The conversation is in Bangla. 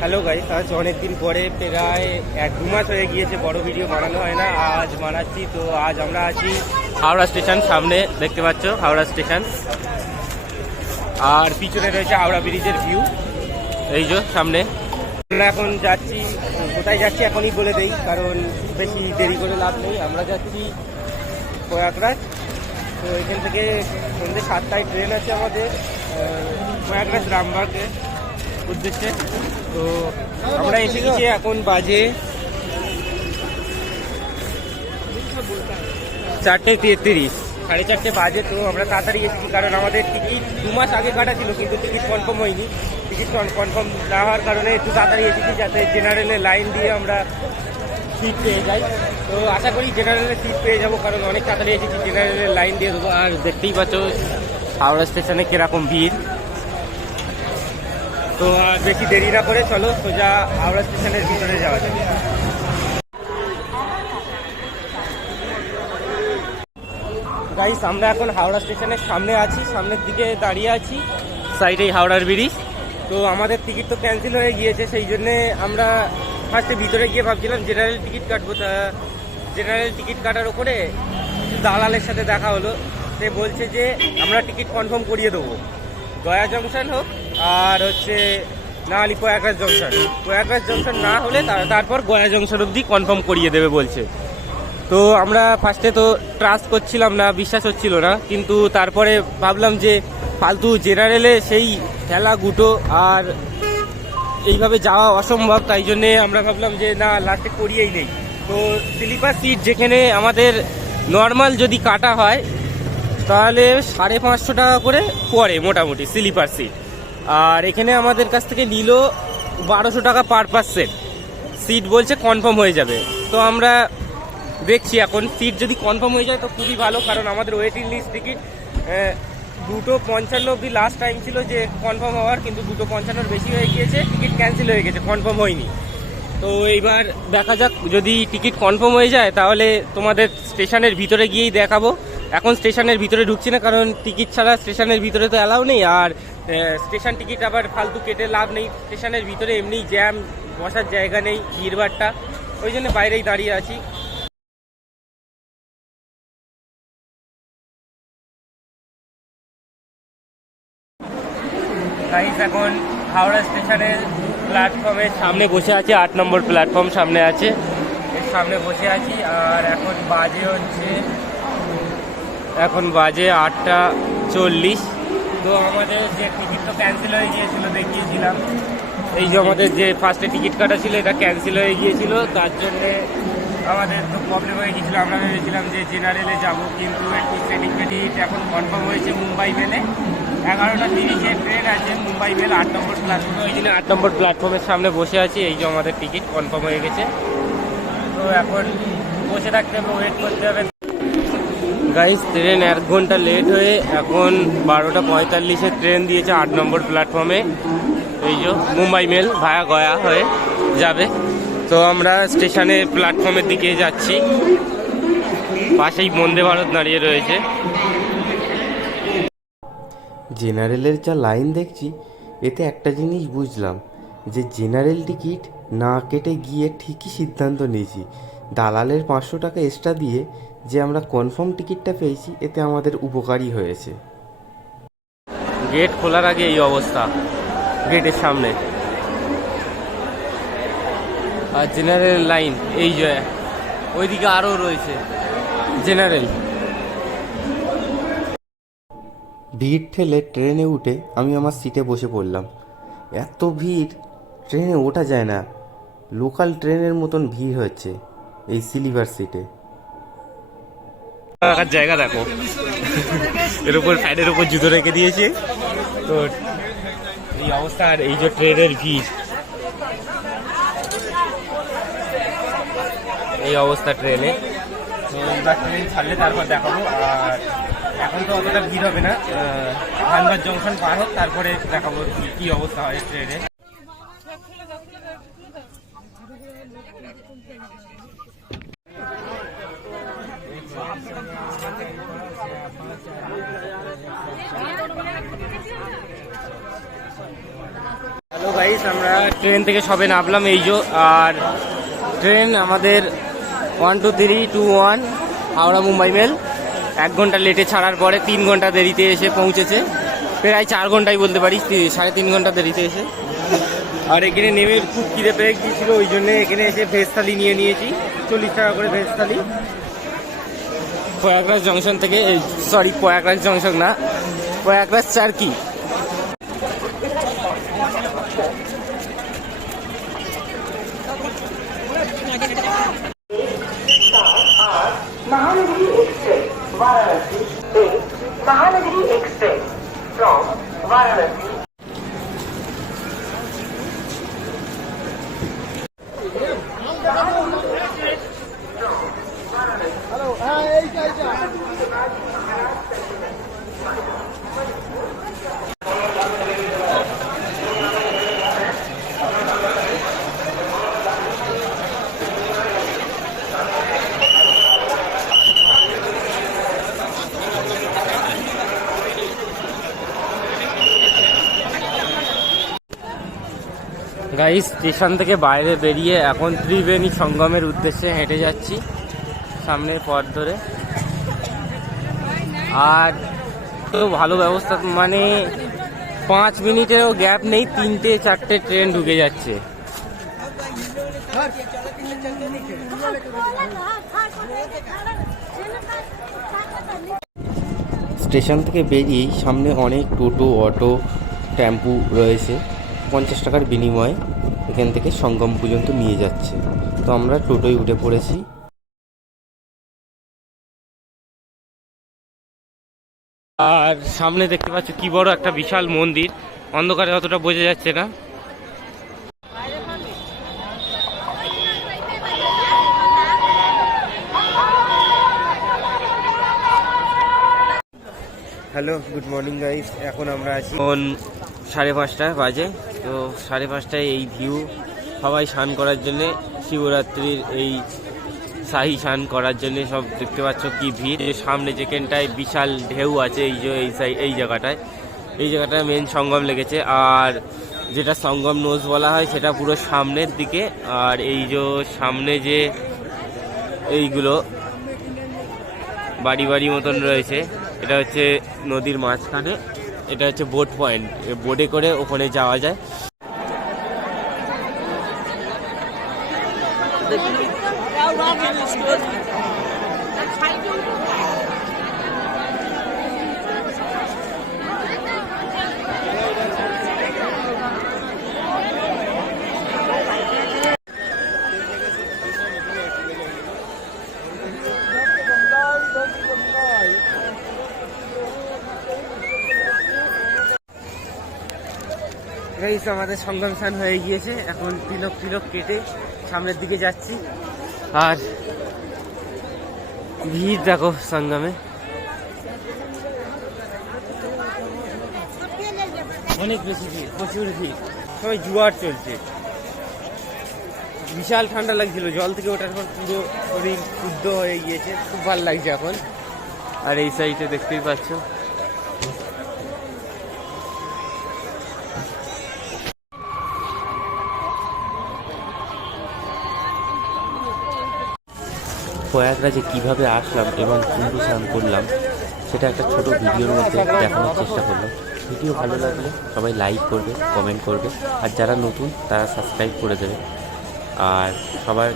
হ্যালো গাইস আজ অনেকদিন পরে প্রায় এক দু মাস হয়ে গিয়েছে, বড় ভিডিও বানানো হয় না, আজ বানাচ্ছি, তো আজ আমরা আছি হাওড়া স্টেশন সামনে, দেখতে পাচ্ছ হাওড়া স্টেশন আর পিছনে রয়েছে হাওড়া ব্রিজের ভিউ এই যে সামনে। আমরা এখন যাচ্ছি, কোথায় যাচ্ছি এখনই বলে দেই, কারণ বেশি দেরি করে লাভ নেই। আমরা যাচ্ছি প্রয়াগরাজ। তো এখান থেকে সন্ধ্যে সাতটায় ট্রেন আছে আমাদের প্রয়াগরাজ রামবাগের উদ্দেশ্যে। তো আমরা এসে গেছি এখন বাজে চারটে তেত্রিশ, সাড়ে চারটে বাজে তো আমরা তাড়াতাড়ি এসেছি, কারণ আমাদের টিকিট দু মাস আগে কাটা ছিল, কিন্তু টিকিট কনফার্ম হয়নি। টিকিট কনফার্ম না হওয়ার কারণে একটু তাড়াতাড়ি এসেছি যাতে জেনারেলে লাইন দিয়ে আমরা সিট পেয়ে যাই। তো আশা করি জেনারেলের সিট পেয়ে যাব, কারণ অনেক তাড়াতাড়ি এসেছি। জেনারেলের লাইন দিয়ে দেবো আর দেখতেই পাচ্ছ, হাওড়া স্টেশনে কীরকম ভিড়। তো বেশি দেরি না করে চলো, সোজা হাওড়া স্টেশনের ভিতরে যাওয়া যাবে গাইস আমরা এখন হাওড়া স্টেশনের সামনে আছি, সামনের দিকে দাঁড়িয়ে আছি সাইডেই হাওড়ার ব্রিজ। তো আমাদের টিকিট তো ক্যান্সেল হয়ে গিয়েছে, সেই জন্যে আমরা ফার্স্টে ভিতরে গিয়ে ভাবছিলাম জেনারেল টিকিট কাটবো, তা জেনারেল টিকিট কাটার ওপরে দালালের সাথে দেখা হলো। সে বলছে যে, আমরা টিকিট কনফার্ম করিয়ে দেবো। গয়া জংশন হোক, আর হচ্ছে না হলে প্রয়াগরাজ জংশন। প্রয়াগরাজ জংশন না হলে তারপর গয়া জংশন অবধি কনফার্ম করিয়ে দেবে বলছে। তো আমরা ফার্স্টে তো ট্রাস্ট করছিলাম না, বিশ্বাস হচ্ছিল না, কিন্তু তারপরে ভাবলাম যে, ফালতু জেনারেলে সেই খেলা গুটো আর এইভাবে যাওয়া অসম্ভব, তাই জন্যে আমরা ভাবলাম যে না, লাস্টে করিয়েই নেই। তো স্লিপার সিট যেখানে আমাদের নর্মাল যদি কাটা হয়, তাহলে সাড়ে পাঁচশো টাকা করে পড়ে মোটামুটি স্লিপার সিট আর এখানে আমাদের কাছ থেকে নিল বারোশো টাকা পার পার্সেন্ট সিট বলছে কনফার্ম হয়ে যাবে। তো আমরা দেখছি এখন সিট যদি কনফার্ম হয়ে যায় তো খুবই ভালো, কারণ আমাদের ওয়েটিং লিস্ট টিকিট দুটো পঞ্চান্ন অবধি লাস্ট টাইম ছিল যে কনফার্ম হওয়ার, কিন্তু দুটো পঞ্চান্নর বেশি হয়ে গিয়েছে টিকিট ক্যান্সেল হয়ে গেছে কনফার্ম হয়নি। তো এইবার দেখা যাক, যদি টিকিট কনফার্ম হয়ে যায়, তাহলে তোমাদের স্টেশনের ভিতরে গিয়েই দেখাবো। এখন স্টেশনের ভিতরে ঢুকছি না, কারণ টিকিট ছাড়া স্টেশনের ভিতরে তো অ্যালাউ নেই, আর স্টেশন টিকিট আবার ফালতু কেটে লাভ নেই। স্টেশনের ভিতরে এমনি জ্যাম বসার জায়গা নেই ভিড়ভাড়টা ওই জন্য বাইরেই দাঁড়িয়ে আছি। গাইস এখন হাওড়া স্টেশনের প্ল্যাটফর্মের সামনে বসে আছে, আট নম্বর প্ল্যাটফর্ম সামনে আছে। এর সামনে বসে আছি, আর এখন বাজে হচ্ছে, এখন বাজে আটটা চল্লিশ। তো আমাদের যে টিকিট তো ক্যান্সেল হয়ে গিয়েছিল দেখিয়েছিলাম, এই যে আমাদের যে ফার্স্টে টিকিট কাটা ছিল, এটা ক্যান্সেল হয়ে গিয়েছিল। তার জন্যে আমাদের তো প্রবলেম হয়ে গিয়েছিল। আমরা ভেবেছিলাম যে জেনারেলে যাব, কিন্তু টিকিট এখন কনফার্ম হয়েছে মুম্বাই মেলে। এগারোটা তিরিশে ট্রেন আছে মুম্বাই মেল আট নম্বর প্ল্যাটফর্মে ওই আট নম্বর প্ল্যাটফর্মের সামনে বসে আছি এই যে আমাদের টিকিট কনফার্ম হয়ে গেছে। তো এখন বসে থাকতে হবে ওয়েট করতে হবে। গাইস ট্রেন এক ঘণ্টা লেট হয়ে এখন বারোটা পঁয়তাল্লিশে ট্রেন দিয়েছে আট নম্বর প্ল্যাটফর্মে এই যে মুম্বাই মেল ভায়া গয়া হয়ে যাবে। তো আমরা স্টেশনের প্ল্যাটফর্মের দিকে যাচ্ছি। পাশেই বন্দে ভারত দাঁড়িয়ে রয়েছে। জেনারেলের যা লাইন দেখছি, এতে একটা জিনিস বুঝলাম যে জেনারেল টিকিট না কেটে গিয়ে ঠিকই সিদ্ধান্ত নিয়েছি। দালালের পাঁচশো টাকা এক্সট্রা দিয়ে যে আমরা কনফার্ম টিকিটটা পেয়েছি, এতে আমাদের উপকারী হয়েছে। গেট খোলার আগে এই অবস্থা গেটের সামনে। আর জেনারেল লাইন এই যে, ওইদিকে আরও রয়েছে। জেনারেল ভিড় ঠেলে ট্রেনে উঠে আমি আমার সিটে বসে পড়লাম। এত ভিড়, ট্রেনে ওঠা যায় না। লোকাল ট্রেনের মতন ভিড় হচ্ছে এই সিলিভার সিটে। রাখার জায়গা দেখো। এর উপর সাইডের উপর জুতো রেখে দিয়েছে। তো এই অবস্থা আর এই যে ট্রেনের ভিড়। এই অবস্থা ট্রেনে। তো এইবার ট্রেন ছাড়লে তারপর দেখাবো। আর এখন তো অতটা ভিড় হবে না। ধানবাদ জংশন পার হোক তারপরে দেখাবো কি- কি অবস্থা হয় ট্রেনে। হ্যালো গাইস আমরা ট্রেন থেকে সবে নামলাম এই যো আর ট্রেন আমাদের one two three two one Howrah Mumbai mail এক ঘণ্টা লেটে ছাড়ার পরে তিন ঘণ্টা দেরিতে এসে পৌঁছেছে। প্রায় চার ঘন্টাই বলতে পারি সাড়ে তিন ঘণ্টা দেরিতে এসে। আর এখানে নেমে খুব খিদে পেয়ে গিয়েছিল, ওই জন্য এখানে এসে ভেজ থালি নিয়ে নিয়েছি, চল্লিশ টাকা করে ভেজ থালি। প্রয়াগরাজ জংশন থেকে সরি প্রয়াগরাজ জংশন না, প্রয়াগরাজ চারকি। Mahanagari গাইস স্টেশন থেকে বাইরে বেরিয়ে এখন ত্রিবেণী সঙ্গমের উদ্দেশ্যে হেঁটে যাচ্ছি, সামনের পথ ধরে। আর তো ভালো ব্যবস্থা মানে পাঁচ মিনিটেরও গ্যাপ নেই, তিনটে চারটে ট্রেন ঢুকে যাচ্ছে। স্টেশন থেকে বেরিয়েই সামনে অনেক টোটো, অটো, টেম্পু রয়েছে। পঞ্চাশ টাকার বিনিময়ে এখান থেকে সঙ্গম পর্যন্ত নিয়ে যাচ্ছে। তো আমরা টোটোয় উঠে পড়েছি। আর সামনে দেখতে পাচ্ছ কি বড় একটা বিশাল মন্দির। অন্ধকারে অতটা বোঝা যাচ্ছে না। হ্যালো গুড মর্নিং গাইস এখন আমরা আছি এখন সাড়ে পাঁচটা বাজে। তো সাড়ে পাঁচটায় এই ভিউ। সবাই স্নান করার জন্যে শিবরাত্রির এই শাহী স্নান করার জন্য সব দেখতে পাচ্ছ কি ভিড়। সামনে যেখানটায় বিশাল ঢেউ আছে, এই যে এই সাই, এই জায়গাটায়। এই জায়গাটায় মেন সঙ্গম লেগেছে। আর যেটা সঙ্গম নোজ বলা হয়, সেটা পুরো সামনের দিকে। আর এই যে সামনে যে এইগুলো বাড়ি বাড়ি মতন রয়েছে, এটা হচ্ছে নদীর মাঝখানে। এটা হচ্ছে বোট পয়েন্ট বোটে করে ওখানে যাওয়া যায়। গাইস আমাদের সঙ্গম স্নান হয়ে গিয়েছে। এখন তিলক তিলক কেটে সামনের দিকে যাচ্ছি। আর ভিড় দেখো সঙ্গমে। অনেক বেশি ভিড়, প্রচুর ভিড়। সবাই জুয়ার চলছে। বিশাল ঠান্ডা লাগছিল, জল থেকে ওঠার পর পুরো শরীর শুদ্ধ হয়ে গিয়েছে। খুব ভালো লাগছে এখন। আর এই সাইডে দেখতেই পাচ্ছ। প্রয়াগরাজে কীভাবে আসলাম এবং কুম্ভ স্নান করলাম, সেটা একটা ছোট ভিডিওর মধ্যে দেখানোর চেষ্টা করলাম। ভিডিও ভালো লাগলে সবাই লাইক করবে কমেন্ট করবে। আর যারা নতুন, তারা সাবস্ক্রাইব করে দেবে। আর সবার